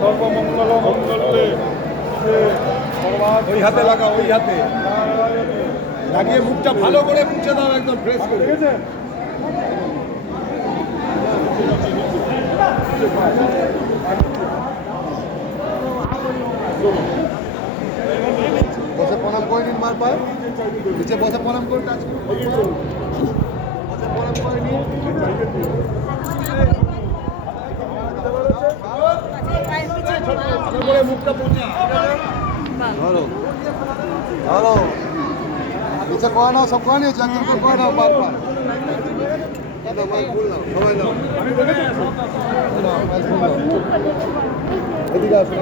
সর্বমঙ্গল মঙ্গলে ওই হাতে লাগা, ওই হাতে লাগিয়ে মুখটা ভালো করে মুছে দাও, একদম ফ্রেশ করে। বসে প্রণাম করে নিন, মার পায় নিচে বসে প্রণাম করে কাজ করুন। বসে প্রণাম করে নিন। ভালো করে মুখটা মুছে ধরো ধরো নিচে করে নাও, সব করে নিয়েছো, একদম করে নাও, পার পার সবাই নাও। এদিকে আসো।